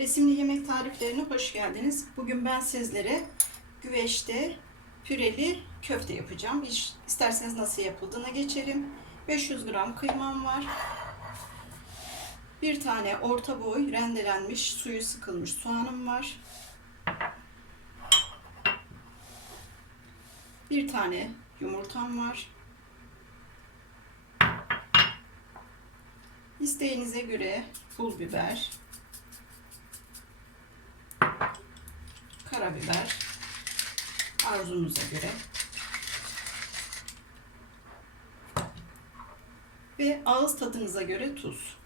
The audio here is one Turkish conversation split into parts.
Resimli yemek tariflerine hoş geldiniz. Bugün ben sizlere güveçte püreli köfte yapacağım. İsterseniz nasıl yapıldığına geçelim. 500 gram kıymam var. Bir tane orta boy rendelenmiş, suyu sıkılmış soğanım var. Bir tane yumurtam var. İsteğinize göre pul biber, karabiber, arzunuza göre ve ağız tadınıza göre tuz.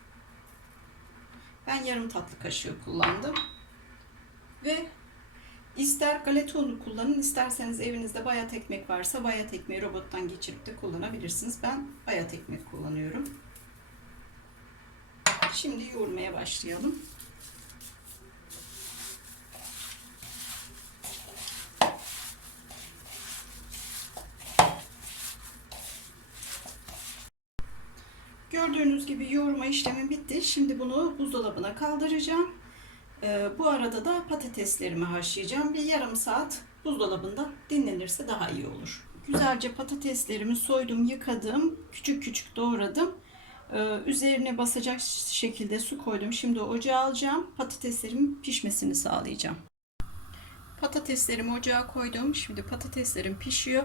Ben yarım tatlı kaşığı kullandım. Ve ister galeta unu kullanın, isterseniz evinizde bayat ekmek varsa bayat ekmeği robottan geçirip de kullanabilirsiniz. Ben bayat ekmek kullanıyorum. Şimdi yoğurmaya başlayalım. Gördüğünüz gibi yoğurma işlemi bitti. Şimdi bunu buzdolabına kaldıracağım. Ee, bu arada da patateslerimi haşlayacağım. Bir yarım saat buzdolabında dinlenirse daha iyi olur. Güzelce patateslerimi soydum, yıkadım, küçük küçük doğradım. Ee, üzerine basacak şekilde su koydum. Şimdi ocağa alacağım. Patateslerimin pişmesini sağlayacağım. Patateslerimi ocağa koydum. Şimdi patateslerim pişiyor.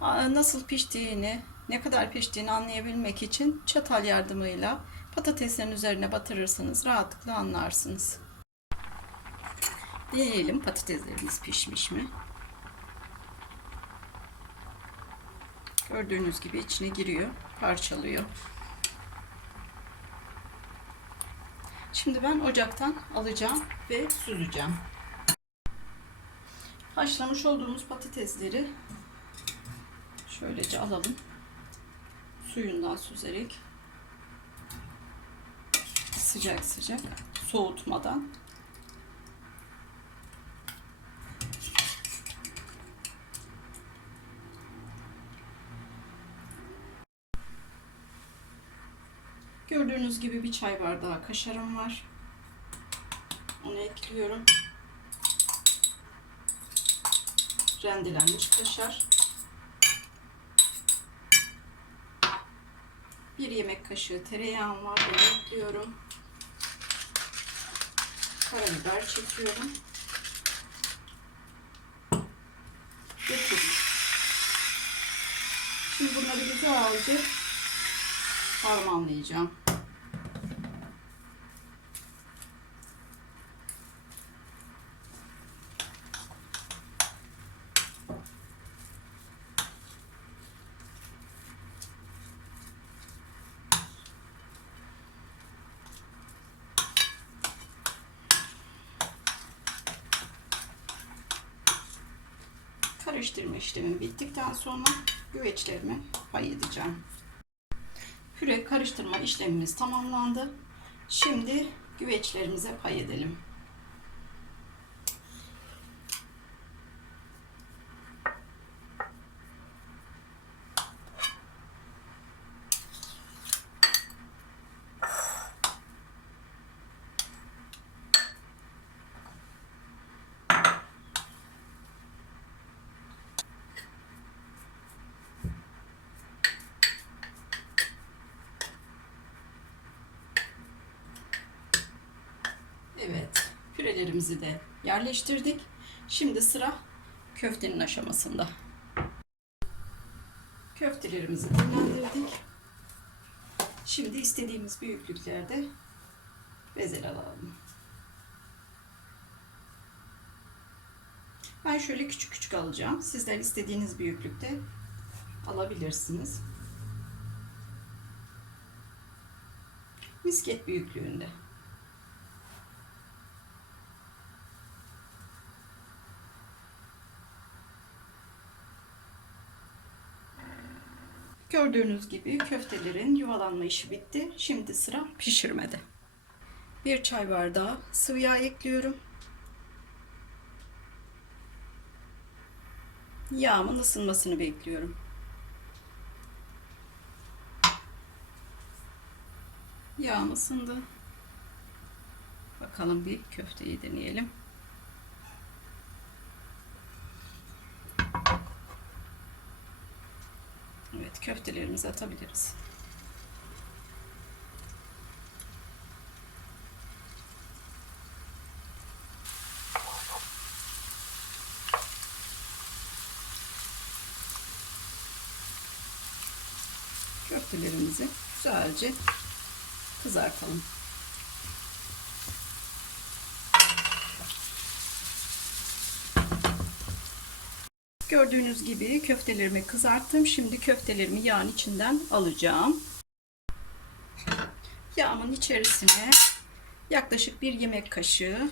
Nasıl piştiğini, ne kadar piştiğini anlayabilmek için çatal yardımıyla patateslerin üzerine batırırsanız rahatlıkla anlarsınız. Deneyelim patateslerimiz pişmiş mi? Gördüğünüz gibi içine giriyor, parçalıyor. Şimdi ben ocaktan alacağım ve süzeceğim. Haşlamış olduğumuz patatesleri şöylece alalım. Suyundan süzerek sıcak sıcak soğutmadan Gördüğünüz gibi bir çay bardağı kaşarım var. Onu ekliyorum. Rendelenmiş kaşar. Bir yemek kaşığı tereyağım var. Onu ekliyorum. Karabiber çekiyorum. Ve tuz. Şimdi bunları güzelce harmanlayacağım. Karıştırma işlemi bittikten sonra güveçlerimi edeceğim. Püre karıştırma işlemimiz tamamlandı. Şimdi güveçlerimize pay edelim. Evet, pürelerimizi de yerleştirdik. Şimdi sıra köftenin aşamasında. Köftelerimizi dinlendirdik. Şimdi istediğimiz büyüklüklerde bezel alalım. Ben şöyle küçük küçük alacağım. Sizler istediğiniz büyüklükte alabilirsiniz. Misket büyüklüğünde. Gördüğünüz gibi köftelerin yuvalanma işi bitti. Şimdi sıra pişirmede. Bir çay bardağı sıvı yağ ekliyorum. Yağımın ısınmasını bekliyorum. Yağım ısındı. Bakalım bir köfteyi deneyelim. Evet köftelerimizi atabiliriz. Köftelerimizi güzelce kızartalım. Gördüğünüz gibi köftelerimi kızarttım. Şimdi köftelerimi yağın içinden alacağım. Yağımın içerisine yaklaşık bir yemek kaşığı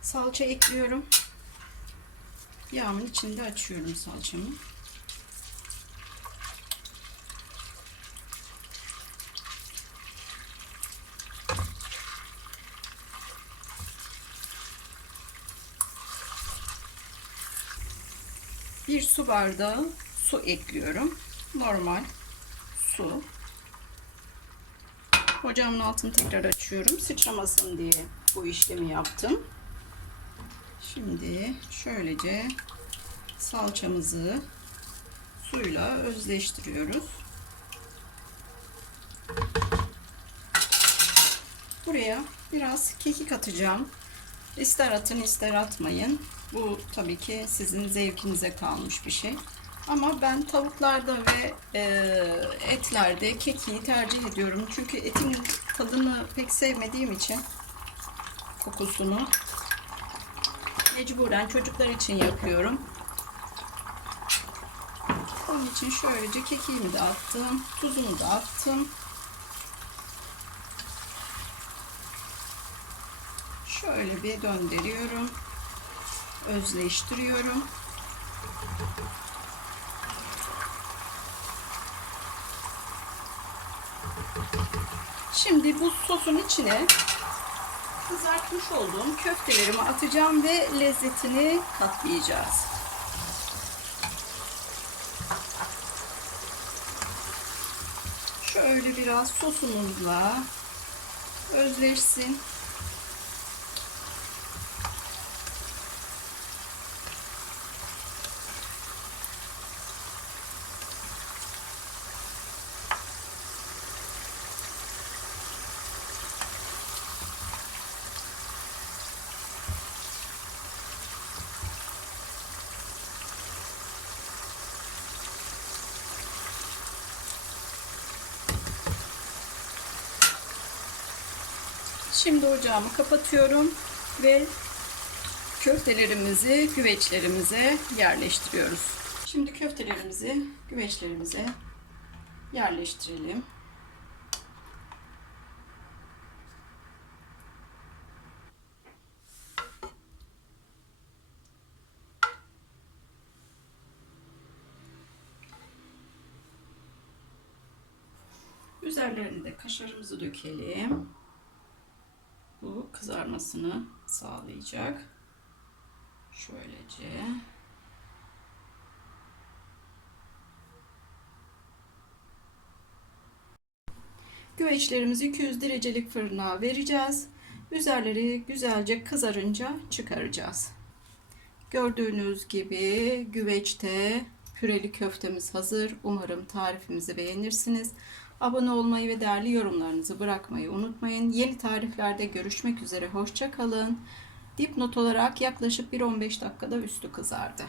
salça ekliyorum. Yağımın içinde açıyorum salçamı. Bir su bardağı su ekliyorum. Normal su. Ocağımın altını tekrar açıyorum. Sıçramasın diye bu işlemi yaptım. Şimdi şöylece salçamızı suyla özleştiriyoruz. Buraya biraz kekik atacağım. İster atın ister atmayın. Bu tabii ki sizin zevkinize kalmış bir şey. Ama ben tavuklarda ve e, etlerde kekiği tercih ediyorum. Çünkü etin tadını pek sevmediğim için kokusunu mecburen çocuklar için yapıyorum. Onun için şöylece kekiğimi de attım. Tuzumu da attım. Şöyle bir döndürüyorum. Özleştiriyorum. Şimdi bu sosun içine kızartmış olduğum köftelerimi atacağım ve lezzetini katlayacağız. Şöyle biraz sosumuzla özleşsin. Şimdi ocağımı kapatıyorum ve köftelerimizi güveçlerimize yerleştiriyoruz. Şimdi köftelerimizi güveçlerimize yerleştirelim. Üzerlerine de kaşarımızı dökelim bu kızarmasını sağlayacak. Şöylece. Güveçlerimizi 200 derecelik fırına vereceğiz. Üzerleri güzelce kızarınca çıkaracağız. Gördüğünüz gibi güveçte püreli köftemiz hazır. Umarım tarifimizi beğenirsiniz. Abone olmayı ve değerli yorumlarınızı bırakmayı unutmayın. Yeni tariflerde görüşmek üzere. Hoşça kalın. Dipnot olarak yaklaşık 1-15 dakikada üstü kızardı.